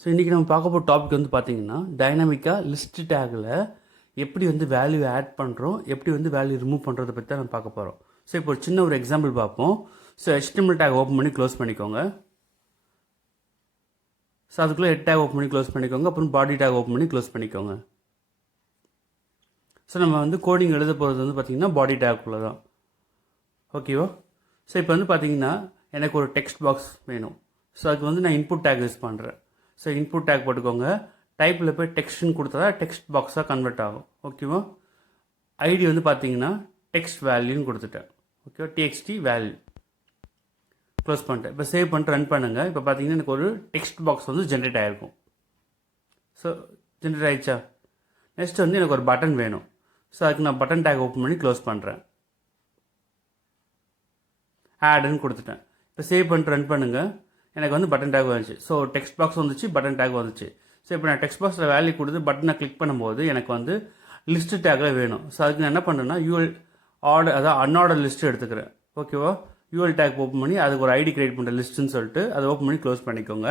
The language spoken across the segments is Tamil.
ஸோ இன்றைக்கி நம்ம பார்க்க போகிற டாபிக் வந்து பார்த்திங்கன்னா டைனமிக்காக லிஸ்ட் டேக்கில் எப்படி வந்து வேல்யூ ஆட் பண்ணுறோம், எப்படி வந்து வேல்யூ ரிமூவ் பண்ணுறதை பற்றி தான் நம்ம பார்க்க போகிறோம். ஸோ இப்போ ஒரு சின்ன ஒரு எக்ஸாம்பிள் பார்ப்போம். ஸோ HTML டேக் ஓப்பன் பண்ணி க்ளோஸ் பண்ணிக்கோங்க. ஸோ அதுக்குள்ளே ஹெட் டேக் ஓப்பன் பண்ணி க்ளோஸ் பண்ணிக்கோங்க. அப்புறம் பாடி டேக் ஓப்பன் பண்ணி க்ளோஸ் பண்ணிக்கோங்க. ஸோ நம்ம வந்து கோடிங் எழுத போகிறது வந்து பார்த்திங்கன்னா பாடி டேக்குள்ளே தான். ஓகேவா? ஸோ இப்போ வந்து பார்த்திங்கன்னா எனக்கு ஒரு டெக்ஸ்ட் பாக்ஸ் வேணும். ஸோ அதுக்கு வந்து நான் இன்புட் டேக் யூஸ் பண்ணுறேன். ஸோ இன்புட் டேக் போட்டுக்கோங்க. டைப்பில் போய் டெக்ஸ்ட்னு கொடுத்தா டெக்ஸ்ட் பாக்ஸாக கன்வெர்ட் ஆகும். ஓகேவா? ஐடி வந்து பார்த்தீங்கன்னா டெக்ஸ்ட் வேல்யூன்னு கொடுத்துட்டேன். ஓகேவா? TXT வேல்யூ க்ளோஸ் பண்ணிட்டேன். இப்போ சேவ் பண்ணிட்டு ரன் பண்ணுங்கள். இப்போ பார்த்தீங்கன்னா எனக்கு ஒரு டெக்ஸ்ட் பாக்ஸ் வந்து ஜென்ரேட் ஆகிருக்கும். ஸோ ஜென்ரேட் ஆகிடுச்சா? நெக்ஸ்ட் வந்து எனக்கு ஒரு பட்டன் வேணும். ஸோ அதுக்கு நான் பட்டன் டேக் ஓப்பன் பண்ணி க்ளோஸ் பண்ணுறேன். ஆடுன்னு கொடுத்துட்டேன். இப்போ சேவ் பண்ணிட்டு ரன் பண்ணுங்கள். எனக்கு வந்து பட்டன் டேக் வந்துச்சு. ஸோ டெக்ஸ்ட் பாக்ஸ் வந்துச்சு, பட்டன் டேக் வந்துச்சு. ஸோ இப்போ நான் டெக்ஸ்ட் பாக்ஸில் வேல்யூ கொடுத்து பட்டனை கிளிக் பண்ணும்போது எனக்கு வந்து லிஸ்ட் டேக்கில் வேணும். ஸோ அதுக்கு நான் என்ன பண்ணுறேன்னா UL ஆர்டர், அதாவது அன்ஆர்டர் லிஸ்ட்டு எடுத்துக்கிறேன். ஓகேவா? UL டேக் ஓப்பன் பண்ணி அதுக்கு ஒரு ஐடி கிரியேட் பண்ணுற லிஸ்ட்டுன்னு சொல்லிட்டு அதை ஓப்பன் பண்ணி க்ளோஸ் பண்ணிக்கோங்க.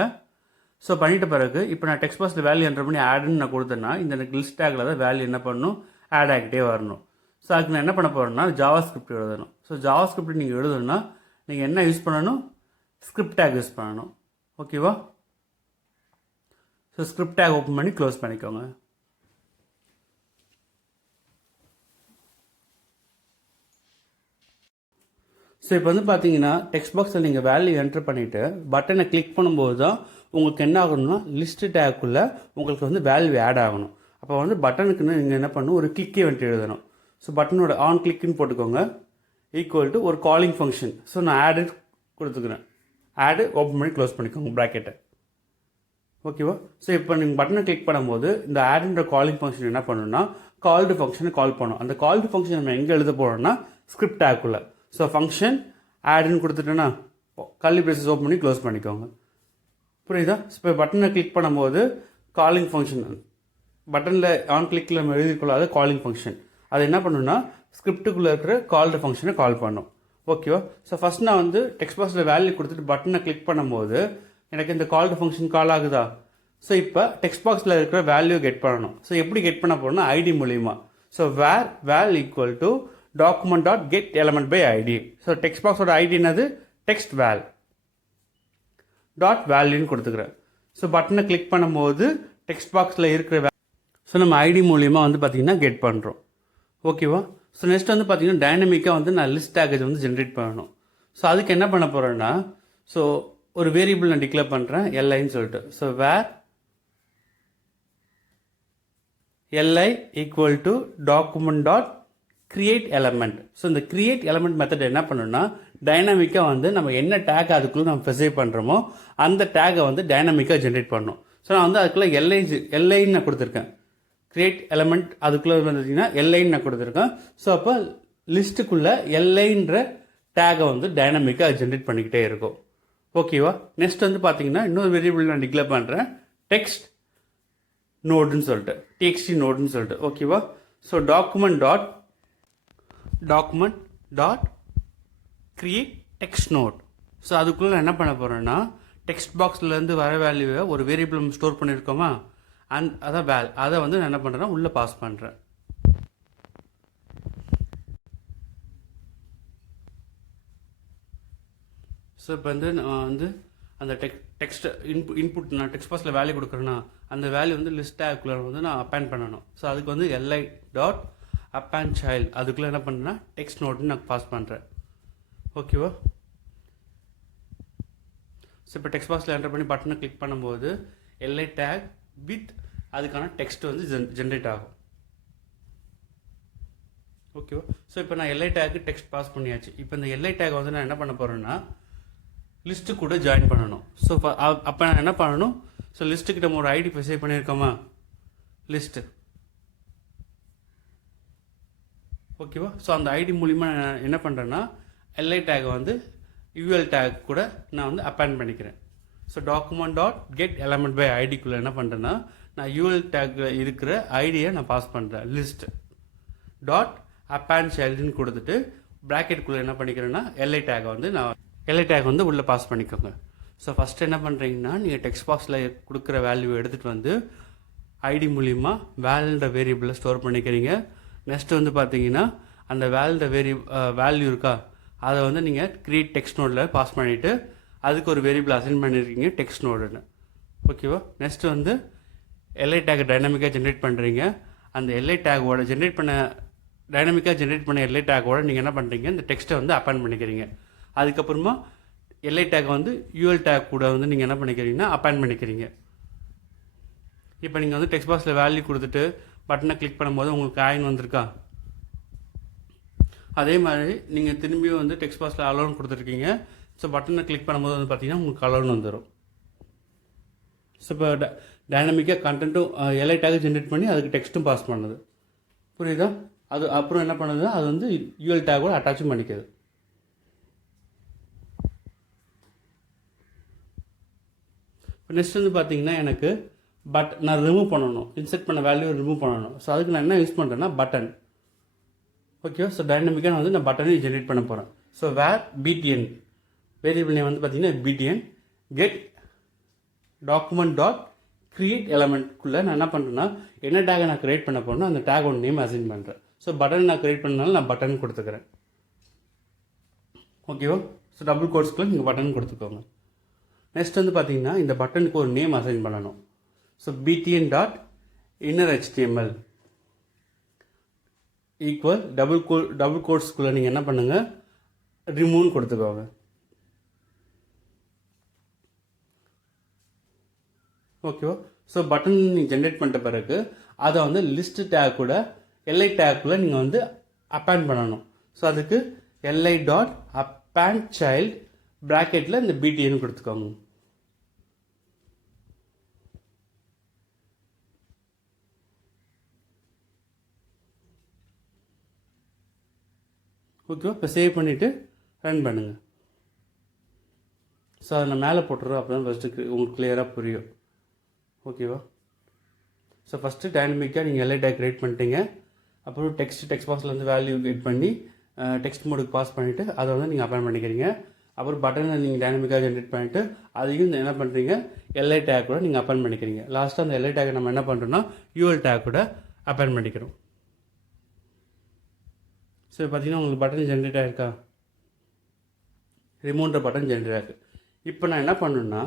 ஸோ பண்ணிட்ட பிறகு இப்போ நான் டெக்ஸ்ட் பாக்ஸில் வேல்யூ என்டர் பண்ணி ஆடுன்னு நான் கொடுத்தேன்னா இந்த எனக்கு லிஸ்ட் டேக்கில் தான் வேல்யூ என்ன பண்ணணும், ஆட் ஆகிட்டே வரணும். ஸோ அதுக்கு நான் என்ன பண்ண போகிறேன்னா ஜாவா ஸ்கிரிப்ட் எழுதணும். ஸோ ஜாவா ஸ்கிரிப்ட் நீங்கள் எழுதணும்னா நீங்கள் என்ன யூஸ் பண்ணணும், ஸ்கிரிப்ட் டேக் யூஸ் பண்ணணும். ஓகேவா? ஸோ ஸ்கிரிப்ட் டேக் ஓப்பன் பண்ணி க்ளோஸ் பண்ணிக்கோங்க. ஸோ இப்போ வந்து பார்த்தீங்கன்னா டெக்ஸ்ட் பாக்ஸில் நீங்கள் வேல்யூ என்டர் பண்ணிவிட்டு பட்டனை கிளிக் பண்ணும்போது தான் உங்களுக்கு என்ன ஆகணும்னா லிஸ்ட் டேக்குள்ளே உங்களுக்கு வந்து வேல்யூ ஆட் ஆகணும். அப்போ வந்து பட்டனுக்குன்னு நீங்கள் என்ன பண்ணணும், ஒரு கிளிக் ஈவெண்ட் எழுதணும். ஸோ பட்டனோட ஆன் கிளிக்குன்னு போட்டுக்கோங்க. ஈக்குவல் டு ஒரு காலிங் ஃபங்க்ஷன். ஸோ நான் ஆடு கொடுத்துக்கிறேன். ஆடு ஓப்பன் பண்ணி க்ளோஸ் பண்ணிக்கோங்க ப்ராக்கெட்டை. ஓகேவா? ஸோ இப்போ நீங்கள் பட்டனை கிளிக் பண்ணும்போது இந்த ஆடுன்ற காலிங் ஃபங்க்ஷன் என்ன பண்ணணும்னா கால்டு ஃபங்க்ஷனை கால் பண்ணணும். அந்த கால்டு ஃபங்க்ஷன் நம்ம எங்கே எழுத போகிறோம்னா ஸ்கிரிப்ட் டேக்குள்ளே. ஸோ ஃபங்க்ஷன் ஆடுன்னு கொடுத்துட்டேன்னா கர்லி பிரேசஸ் ஓப்பன் பண்ணி க்ளோஸ் பண்ணிக்கோங்க. புரியுதா? இப்போ பட்டனை கிளிக் பண்ணும்போது காலிங் ஃபங்க்ஷன் பட்டனில் ஆன் கிளிக்கில் நம்ம எழுதிக்கொள்ளாத காலிங் ஃபங்க்ஷன் அது என்ன பண்ணணும்னா ஸ்கிரிப்டுக்குள்ளே இருக்கிற கால்டு ஃபங்க்ஷனை கால் பண்ணும். ஓகேவா? ஸோ ஃபஸ்ட் நான் வந்து டெக்ஸ்ட் பாக்ஸில் வேல்யூ கொடுத்துட்டு பட்டனை கிளிக் பண்ணும்போது எனக்கு இந்த கால்டு ஃபங்க்ஷன் கால் ஆகுதா? ஸோ இப்போ டெக்ஸ்ட் பாக்ஸில் இருக்கிற வேல்யூ கெட் பண்ணணும். ஸோ எப்படி கெட் பண்ண போகிறோம்னா ஐடி மூலிமா. So val equal to document dot get element by ID. So text பாக்ஸோட ஐடி என்னது, டெக்ஸ்ட் வேல் டாட் வேல்யூன்னு கொடுத்துக்கிறேன். ஸோ பட்டனை கிளிக் பண்ணும்போது டெக்ஸ்ட் பாக்ஸில் இருக்கிற ஸோ நம்ம ஐடி மூலிமா வந்து பார்த்திங்கன்னா கெட் பண்ணுறோம். ஓகேவா? ஸோ நெக்ஸ்ட் வந்து பார்த்திங்கன்னா டைனமிக்காக வந்து நான் லிஸ்ட் டேக்கேஜ் வந்து ஜென்ரேட் பண்ணணும். ஸோ அதுக்கு என்ன பண்ண போகிறேன்னா ஸோ ஒரு வேரியபிள் நான் டிக்ளேர் பண்ணுறேன் LIன்னு சொல்லிட்டு. So where LI equal to document dot create element. So இந்த கிரியேட் எலமெண்ட் மெத்தட் என்ன பண்ணணும்னா டைனமிக்காக வந்து நம்ம என்ன டேக் அதுக்குள்ளே நம்ம ஸ்பெசிஃபை பண்ணுறோமோ அந்த டேக்கை வந்து டைனமிக்காக ஜென்ரேட் பண்ணணும். ஸோ நான் வந்து அதுக்குள்ளே LIன்னு நான் கொடுத்துருக்கேன். கிரியேட் எலமெண்ட் அதுக்குள்ளே வந்துட்டிங்கன்னா LIன்னு நான் கொடுத்துருக்கேன். ஸோ அப்போ லிஸ்ட்டுக்குள்ளே LIன்ற டேகை வந்து டைனமிக்காக ஜென்ரேட் பண்ணிக்கிட்டே இருக்கும். ஓகேவா? நெக்ஸ்ட் வந்து பார்த்தீங்கன்னா இன்னொரு வேரியபிள் நான் டிக்ளேர் பண்ணுறேன் டெக்ஸ்ட் நோடுன்னு சொல்லிட்டு, TXT நோடுன்னு சொல்லிட்டு. ஓகேவா? So document dot create text node. So அதுக்குள்ளே நான் என்ன பண்ண போகிறேன்னா டெக்ஸ்ட் பாக்ஸ்லேருந்து வர வேல்யூவை ஒரு வேரியபிள் நம்ம ஸ்டோர் பண்ணியிருக்கோமா அதான் அதை வந்து நான் என்ன பண்ணுறேன்னா உள்ளே பாஸ் பண்ணுறேன். ஸோ இப்போ வந்து நான் வந்து அந்த டெக்ஸ்ட் இன்புட் நான் டெக்ஸ்ட் பாக்ஸில் வேல்யூ கொடுக்குறேன்னா அந்த வேல்யூ வந்து லிஸ்ட் டேக்குள்ளே வந்து நான் அப்பேண்ட் பண்ணணும். ஸோ அதுக்கு வந்து LI டாட் அப்பேண்ட் சைல்டு அதுக்குள்ளே என்ன பண்ணுறேன்னா டெக்ஸ்ட் நோட்னு நான் பாஸ் பண்ணுறேன். ஓகேவா? ஸோ இப்போ டெக்ஸ்ட் பாக்ஸில் என்டர் பண்ணி பட்டனை கிளிக் பண்ணும்போது LI டேக் வித் அதுக்கான டெக்ஸ்ட் வந்து ஜென்ரேட் ஆகும். ஓகேவா? ஸோ இப்போ நான் LI டேக்கு டெக்ஸ்ட் பாஸ் பண்ணியாச்சு. இப்போ இந்த LI டேக் வந்து நான் என்ன பண்ண போகிறேன்னா லிஸ்ட்டு கூட ஜாயின் பண்ணணும். ஸோ அப்போ நான் என்ன பண்ணணும், ஸோ லிஸ்ட்டுக்கிட்ட நம்ம ஒரு ஐடி ஸ்பெசிஃபை பண்ணியிருக்கோமா லிஸ்ட்டு. ஓகேவா? ஸோ அந்த ஐடி மூலிமா நான் என்ன பண்ணுறேன்னா LI டேக்கை வந்து UL டேக் கூட நான் வந்து அப்பேண்ட் பண்ணிக்கிறேன். So document dot get element by ஐடிக்குள்ளே என்ன பண்ணுறேன்னா நான் UL டேக்கில் இருக்கிற ஐடியை நான் பாஸ் பண்ணுறேன். லிஸ்ட் டாட் அப்பேண்ட் சைல்டுன்னு கொடுத்துட்டு ப்ராக்கெட்டுக்குள்ளே என்ன பண்ணிக்கிறேன்னா LI டேக்கை வந்து நான் LI டேக் வந்து உள்ளே பாஸ் பண்ணிக்கோங்க. ஸோ ஃபஸ்ட்டு என்ன பண்ணுறீங்கன்னா நீங்கள் டெக்ஸ்ட் பாக்ஸில் கொடுக்குற வேல்யூ எடுத்துகிட்டு வந்து ஐடி மூலிமா வேல்ன்ற வேரியபிளை ஸ்டோர் பண்ணிக்கிறீங்க. நெக்ஸ்ட் வந்து பார்த்தீங்கன்னா அந்த வேல்ன்ற வேல்யூ இருக்கா அதை வந்து நீங்கள் க்ரியேட் டெக்ஸ்ட் நோடில் பாஸ் பண்ணிவிட்டு அதுக்கு ஒரு வேரியபிள் அசைன் பண்ணியிருக்கீங்க டெக்ஸ்ட் நோடுன்னு. ஓகேவா? நெக்ஸ்ட் வந்து எல்ஐ டேக் டைனமிக்காக ஜென்ரேட் பண்ணுறீங்க. அந்த எல்ஐ டேக்கோட டைனமிக்காக ஜென்ரேட் பண்ண எல்ஐ டேக்கோட நீங்கள் என்ன பண்ணுறீங்க, இந்த டெக்ஸ்ட்டை வந்து அப்பாயின் பண்ணிக்கிறீங்க. அதுக்கப்புறமா எல்ஐ டேக்கை வந்து யூஎல் டேக் கூட வந்து நீங்கள் என்ன பண்ணிக்கிறீங்கன்னா அப்பாயின் பண்ணிக்கிறீங்க. இப்போ நீங்கள் வந்து டெக்ஸ்ட் பாக்ஸில் வேல்யூ கொடுத்துட்டு பட்டனை கிளிக் பண்ணும்போது உங்களுக்கு காயின் வந்திருக்கா, அதே மாதிரி நீங்கள் திரும்பியும் வந்து டெக்ஸ்ட் பாக்ஸில் அலோன் கொடுத்துருக்கீங்க. ஸோ பட்டனை கிளிக் பண்ணும்போது வந்து பார்த்தீங்கன்னா உங்களுக்கு அலோன் வந்துடும். ஸோ இப்போ டைனமிக்காக கண்டென்ட்டும் எல்ஐ டேக் ஜென்ரேட் பண்ணி அதுக்கு டெக்ஸ்ட்டும் பாஸ் பண்ணுது. புரியுதா? அது அப்புறம் என்ன பண்ணுதுன்னா அது வந்து யூஎல் டேக்கோட அட்டாச்சும் பண்ணிக்குது. இப்போ நெக்ஸ்ட் வந்து பார்த்தீங்கன்னா எனக்கு நான் ரிமூவ் பண்ணணும், இன்செர்ட் பண்ண வேல்யூ ரிமூவ் பண்ணணும். ஸோ அதுக்கு நான் என்ன யூஸ் பண்ணுறேன்னா பட்டன். ஓகேவா? ஸோ டைனமிக்காக நான் வந்து நான் பட்டனையும் ஜென்ரேட் பண்ண போகிறேன். So var B T N variable name வந்து பார்த்தீங்கன்னா B T N get document dot create எலமெண்ட்குள்ளே நான் என்ன பண்ணுறேன்னா என்ன டேகை நான் கிரியேட் பண்ண போகிறேன்னா அந்த டேகோட நேம் அசைன் பண்ணுறேன். ஸோ பட்டன் நான் கிரியேட் பண்ணனால நான் பட்டன் கொடுத்துக்கிறேன். ஓகேவா? ஸோ டபுள் கோட்ஸ்க்குள்ளே நீங்கள் பட்டன் கொடுத்துக்கோங்க. நெக்ஸ்ட் வந்து பார்த்தீங்கன்னா இந்த பட்டனுக்கு ஒரு நேம் அசைன் பண்ணணும். So B T N dot inner HTML equal double கோட்ஸ்க்குள்ளே நீங்கள் என்ன பண்ணுங்கள் ரிமூவ்னு கொடுத்துக்கோங்க. ஓகேவா? ஸோ பட்டன் நீங்கள் ஜென்ரேட் பண்ணிட்ட பிறகு அதை வந்து லிஸ்ட் டேக் கூட எல்ஐ டேக்குள்ளே நீங்கள் வந்து அப்பாயின் பண்ணணும். ஸோ அதுக்கு எல்ஐ டாட் அப்பாயின் சைல்ட் ப்ராக்கெட்டில் இந்த பிடிஎன்னு கொடுத்துக்கோங்க. ஓகேவா? இப்போ சேவ் பண்ணிவிட்டு ரன் பண்ணுங்கள். ஸோ அதை நான் மேலே போட்டுறோம், அப்போ தான் ஃபஸ்ட்டு உங்களுக்கு கிளியராக புரியும். ஓகேவா? ஸோ ஃபஸ்ட்டு டைனமிக்காக நீங்கள் எல்ஐ டேக் கிரியேட் பண்ணிட்டீங்க. அப்புறம் டெக்ஸ்ட் பாக்ஸில் வந்து வேல்யூ கிரியேட் பண்ணி டெக்ஸ்ட் மோடுக்கு பாஸ் பண்ணிவிட்டு அதை வந்து நீங்கள் அப்பாயின் பண்ணிக்கிறீங்க. அப்புறம் பட்டனை நீங்கள் டைனமிக்காக ஜென்ரேட் பண்ணிவிட்டு அதையும் என்ன பண்ணுறீங்க எல்ஐ டேக் கூட நீங்கள் அப்பாயின் பண்ணிக்கிறீங்க. லாஸ்ட்டாக அந்த எல்ஐ டேக்கை நம்ம என்ன பண்ணுறோம்னா யூஎல் டேக் கூட அப்பாயின் பண்ணிக்கிறோம். ஸோ பார்த்தீங்கன்னா உங்களுக்கு பட்டன் ஜென்ரேட் ஆகிருக்கா, ரிமூவ்ன்ற பட்டன் ஜென்ரேட் ஆகிருக்கு. இப்போ நான் என்ன பண்ணணுன்னா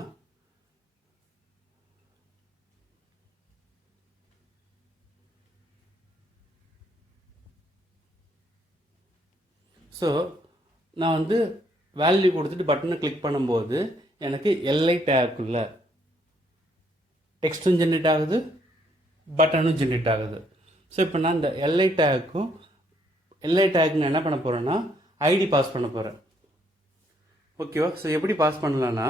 ஸோ நான் வந்து வேல்யூ கொடுத்துட்டு பட்டனை கிளிக் பண்ணும்போது எனக்கு எல்ஐ டேக்குள்ள டெக்ஸ்ட்டும் ஜென்ரேட் ஆகுது, பட்டனும் ஜென்ரேட் ஆகுது. ஸோ இப்போ நான் இந்த எல்ஐ டேக் நான் என்ன பண்ண போகிறேன்னா ஐடி பாஸ் பண்ண போகிறேன். ஓகேவா? ஸோ எப்படி பாஸ் பண்ணலான்னா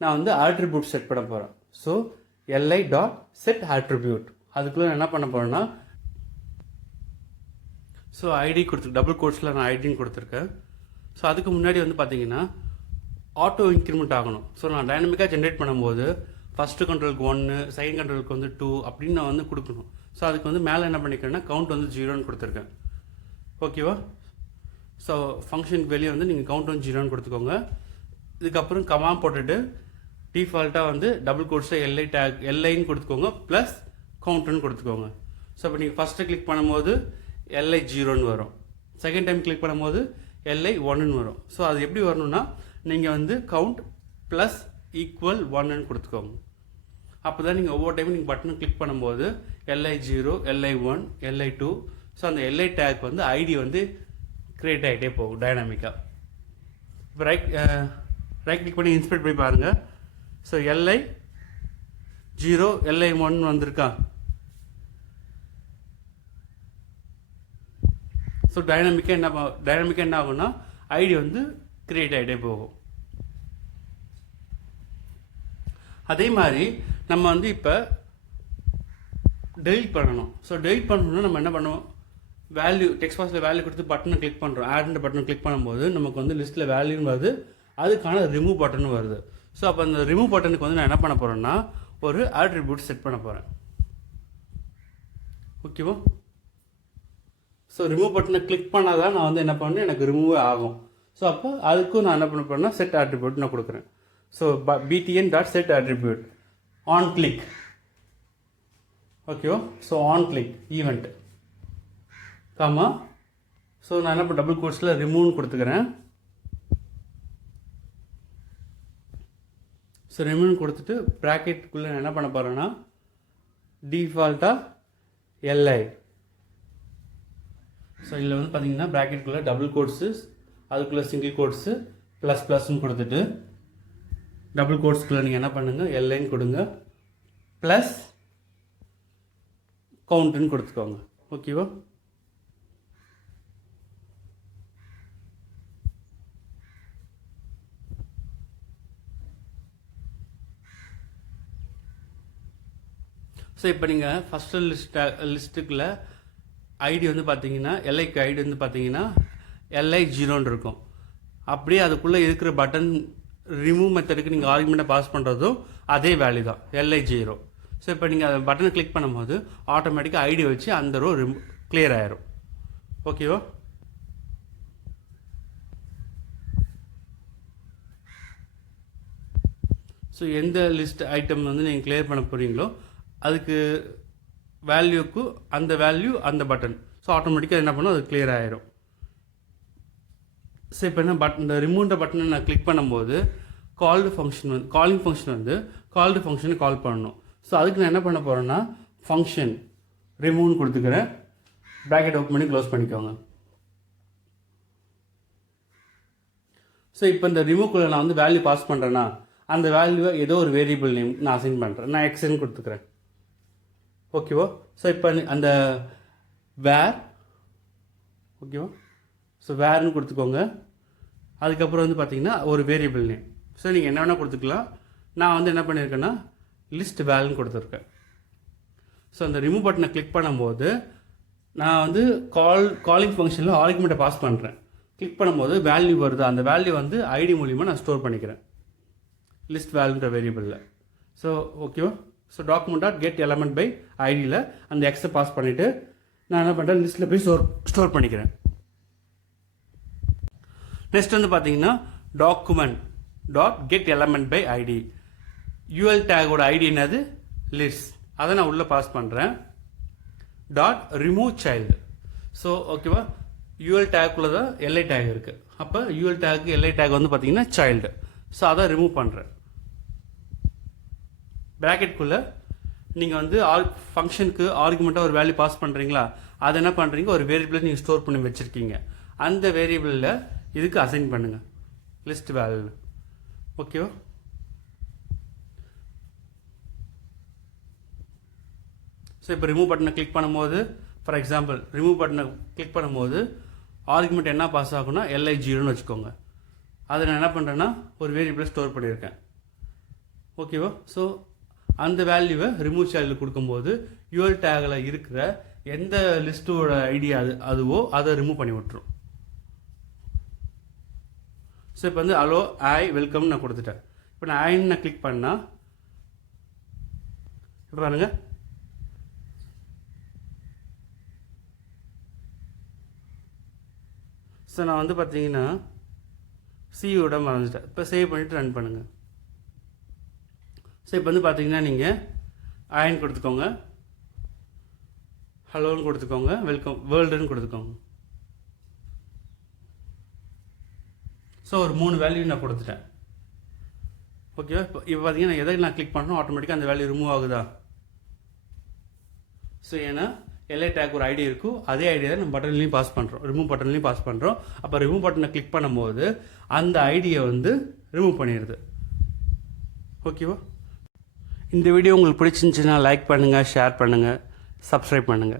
நான் வந்து ஆட்ரிபியூட் செட் பண்ண போகிறேன். So LI dot set attribute அதுக்குள்ளே நான் என்ன பண்ண போகிறேன்னா ஸோ ஐடி டபுள் கோட்ஸில் நான் ஐடின்னு கொடுத்துருக்கேன். ஸோ அதுக்கு முன்னாடி வந்து பார்த்தீங்கன்னா ஆட்டோ இன்க்ரிமெண்ட் ஆகணும். ஸோ நான் டைனமிக்காக ஜென்ரேட் பண்ணும்போது ஃபஸ்ட்டு கண்ட்ரோலுக்கு 1, செகண்ட் கண்ட்ரோலுக்கு வந்து 2 அப்படின்னு நான் வந்து கொடுக்கணும். ஸோ அதுக்கு வந்து மேலே என்ன பண்ணிக்கிறேன்னா கவுண்ட் வந்து 0ன்னு கொடுத்துருக்கேன். ஓகேவா? ஸோ ஃபங்க்ஷனுக்கு வெளியே வந்து நீங்கள் கவுண்ட் வந்து 0ன்னு கொடுத்துக்கோங்க. இதுக்கப்புறம் கமாண்ட் போட்டுட்டு டிஃபால்ட்டாக வந்து டபுள் கோட்ஸில் எல்ஐன்னு கொடுத்துக்கோங்க ப்ளஸ் கவுண்ட்டுன்னு கொடுத்துக்கோங்க. ஸோ இப்போ நீங்கள் ஃபஸ்ட்டு கிளிக் பண்ணும்போது எல்ஐ 0ன்னு வரும், செகண்ட் டைம் கிளிக் பண்ணும்போது எல்ஐ 1ன்னு வரும். ஸோ அது எப்படி வரணும்னா நீங்கள் வந்து கவுண்ட் ப்ளஸ் ஈக்குவல் 1ன்னு கொடுத்துக்கோங்க. அப்போ தான் நீங்கள் ஒவ்வொரு டைமும் நீங்கள் பட்டனை கிளிக் பண்ணும்போது எல்ஐ 0, எல்ஐ 1, எல்ஐ 2 ஸோ அந்த எல்ஐ டேக் வந்து ஐடி வந்து க்ரியேட் ஆகிட்டே போகும் டைனாமிக்காக. இப்போ ரைட் கிளிக் பண்ணி இன்ஸ்பெக்ட் பண்ணி பாருங்கள். ஸோ எல்ஐ 0, எல்ஐ 1 வந்திருக்கா. ஸோ டைனாமிக்காக என்ன ஆகும்னா ஐடி வந்து க்ரியேட் ஆகிட்டே போகும். அதே மாதிரி நம்ம வந்து இப்போ டெலிட் பண்ணணும். ஸோ டெலிட் பண்ணணும்னா நம்ம என்ன பண்ணுவோம், வேல்யூ டெக்ஸ்ட் பாக்ஸில் வேல்யூ கொடுத்து பட்டனை கிளிக் பண்ணுறோம். ஆட்ன்ற பட்டனை கிளிக் பண்ணும்போது நமக்கு வந்து லிஸ்ட்டில் வேல்யூன்னு வருது, அதுக்கான ரிமூவ் பட்டனும் வருது. ஸோ அப்போ அந்த ரிமூவ் பட்டனுக்கு வந்து நான் என்ன பண்ண போகிறேன்னா ஒரு ஆட்ரிபியூட் செட் பண்ண போகிறேன். ஓகேவா? ஸோ ரிமூவ் பட்டனை கிளிக் பண்ணால் தான் நான் வந்து என்ன பண்ணேன் எனக்கு ரிமூவ் ஆகும். ஸோ அப்போ அதுக்கும் நான் என்ன பண்ண போகிறேன்னா செட் ஆட்ரிபியூட் நான் கொடுக்குறேன். So btn dot set attribute on click. ஓகேவா? So on click event comma. So நான் என்ன இப்போ டபுள் கோட்ஸில் ரிமூவ்னு கொடுத்துக்கிறேன். ஸோ ரிமூவ் கொடுத்துட்டு ப்ராக்கெட்டுக்குள்ளே நான் என்ன பண்ண போகிறேன்னா டிஃபால்ட்டாக எல்ஐ. ஸோ இதில் வந்து பார்த்தீங்கன்னா ப்ராக்கெட்டுக்குள்ளே டபுள் கோட்ஸு, அதுக்குள்ளே சிங்கிள் கோட்ஸு ப்ளஸ் ப்ளஸ்ன்னு கொடுத்துட்டு டபுள் கோட்ஸ்குள்ளே நீங்கள் என்ன பண்ணுங்கள் எல்ஐன்னு கொடுங்க, ப்ளஸ் கவுண்ட்டுன்னு கொடுத்துக்கோங்க. ஓகேவா? ஸோ இப்போ நீங்கள் ஃபஸ்ட்டு லிஸ்ட்டுக்குள்ள ஐடி வந்து பார்த்தீங்கன்னா எல்ஐக்கு ஐடி வந்து பார்த்தீங்கன்னா எல்ஐ 0ன்னு இருக்கும். அப்படியே அதுக்குள்ளே இருக்கிற பட்டன் ரிமூவ் மெத்தடுக்கு நீங்கள் ஆர்குமெண்ட்டை பாஸ் பண்ணுறதும் அதே வேல்யூ தான், எல்ஐ 0. ஸோ இப்போ நீங்கள் அந்த பட்டனை கிளிக் பண்ணும்போது ஆட்டோமேட்டிக்காக ஐடி வச்சு அந்த ரோ கிளியர் ஆயிரும். ஓகேவா? ஸோ எந்த லிஸ்ட் ஐட்டம் வந்து நீங்கள் கிளியர் பண்ண போகிறீங்களோ அதுக்கு வேல்யூக்கு அந்த வேல்யூ அந்த பட்டன், ஸோ ஆட்டோமேட்டிக்காக என்ன பண்ணும் அது கிளியர் ஆயிரும். ஸோ இப்போ என்ன இந்த ரிமூவ் பட்டனை நான் கிளிக் பண்ணும்போது காலிங் ஃபங்க்ஷன் வந்து கால்டு ஃபங்க்ஷனை கால் பண்ணணும். ஸோ அதுக்கு நான் என்ன பண்ண போகிறேன்னா ஃபங்க்ஷன் ரிமூவ்னு கொடுத்துக்கிறேன். ப்ராக்கெட் ஓப்பன் பண்ணி க்ளோஸ் பண்ணிக்கோங்க. ஸோ இப்போ இந்த ரிமூவ்க்குள்ளே நான் வந்து வேல்யூ பாஸ் பண்ணுறேன்னா அந்த வேல்யூவை ஏதோ ஒரு வேரியபிள் நேம் நான் அசைன் பண்ணுறேன். நான் எக்ஸ்ன்னு கொடுத்துக்கிறேன். ஓகேவா? ஸோ இப்போ அந்த வேர், ஓகேவா? ஸோ வேர்னு கொடுத்துக்கோங்க. அதுக்கப்புறம் வந்து பார்த்தீங்கன்னா ஒரு வேரியபிள் நேம். ஸோ நீங்கள் என்ன வேணால் கொடுத்துக்கலாம். நான் வந்து என்ன பண்ணியிருக்கேன்னா லிஸ்ட் வேல்னு கொடுத்துருக்கேன். ஸோ அந்த ரிமூவ் பட்டனை கிளிக் பண்ணும்போது நான் வந்து காலிங் ஃபங்க்ஷனில் ஆர்குமெண்ட்டை பாஸ் பண்ணுறேன். கிளிக் பண்ணும்போது வேல்யூ வருது. அந்த வேல்யூ வந்து ஐடி மூலிமா நான் ஸ்டோர் பண்ணிக்கிறேன் லிஸ்ட் வேல்யூன்ற வேரியபிளில். ஸோ ஓகேவா? So document dot get element by ஐடியில் அந்த எக்ஸை பாஸ் பண்ணிவிட்டு நான் என்ன பண்ணுறேன் லிஸ்ட்டில் போய் ஸ்டோர் பண்ணிக்கிறேன். நெக்ஸ்ட் வந்து பார்த்தீங்கன்னா document dot get element by ID. UL டேகோட ஐடி என்னது லிஸ்ட், அதை நான் உள்ளே பாஸ் பண்ணுறேன். Dot remove child. ஸோ ஓகேவா? யூஎல் டேக்குள்ளே தான் எல்ஐ டேக் இருக்குது. அப்போ யூஎல் டேக்கு எல்ஐ டேக் வந்து பார்த்தீங்கன்னா சைல்டு. ஸோ அதை ரிமூவ் பண்ணுறேன். ப்ராக்கெட்டுக்குள்ளே நீங்கள் வந்து ஃபங்க்ஷனுக்கு ஆர்குமெண்ட்டாக ஒரு வேல்யூ பாஸ் பண்ணுறீங்களா, அதை என்ன பண்ணுறீங்க ஒரு வேரியபிளை நீங்கள் ஸ்டோர் பண்ணி வச்சுருக்கீங்க. அந்த வேரியபிளில் இதுக்கு அசைன் பண்ணுங்கள் லிஸ்ட் வேல்யூ. ஓகேவா? ஸோ இப்போ ரிமூவ் பட்டனை கிளிக் பண்ணும்போது ஃபார் எக்ஸாம்பிள் ரிமூவ் பட்டனை கிளிக் பண்ணும்போது ஆர்குமெண்ட் என்ன பாஸ் ஆகும்னா எல்ஐ 0ன்னு வச்சுக்கோங்க. அதை நான் என்ன பண்ணுறேன்னா ஒரு வேரியபிளை ஸ்டோர் பண்ணியிருக்கேன். ஓகேவா? ஸோ அந்த வேல்யூவை ரிமூவ் சைல்டில் கொடுக்கும்போது யூஎல் டேகில் இருக்கிற எந்த லிஸ்ட்டோட ஐடி அதுவோ அதை ரிமூவ் பண்ணி விட்டுரும். ஸோ இப்போ வந்து ஹலோ ஐ வெல்கம் நான் கொடுத்துட்டேன். இப்போ நான் ஐன்னு நான் கிளிக் பண்ணால் இப்போ பாருங்கள் ஸோ நான் வந்து பார்த்தீங்கன்னா சியோட மறந்துட்டேன். இப்போ சேவ் பண்ணிவிட்டு ரன் பண்ணுங்கள். ஸோ இப்போ வந்து பார்த்தீங்கன்னா நீங்கள் ஐன்னு கொடுத்துக்கோங்க, ஹலோன்னு கொடுத்துக்கோங்க, வெல்கம் வேர்ல்டுன்னு கொடுத்துக்கோங்க. ஸோ ஒரு 3 வேல்யூ நான் கொடுத்துட்டேன். ஓகேவா? இப்போ பார்த்தீங்கன்னா எதை நான் கிளிக் பண்ணணும் ஆட்டோமேட்டிக்காக அந்த வேல்யூ ரிமூவ் ஆகுதா? ஸோ ஏன்னா எல்ஐ டேக் ஒரு ஐடி இருக்கும், அதே ஐடியா தான் நம்ம பட்டன்லையும் பாஸ் பண்ணுறோம், ரிமூவ் பட்டன்லையும் பாஸ் பண்ணுறோம். அப்போ ரிமூவ் பட்டனை கிளிக் பண்ணும்போது அந்த ஐடியை வந்து ரிமூவ் பண்ணிடுது. ஓகேவா? இந்த வீடியோ உங்களுக்கு பிடிச்சிருந்துச்சுன்னா லைக் பண்ணுங்கள், ஷேர் பண்ணுங்கள், சப்ஸ்கிரைப் பண்ணுங்கள்.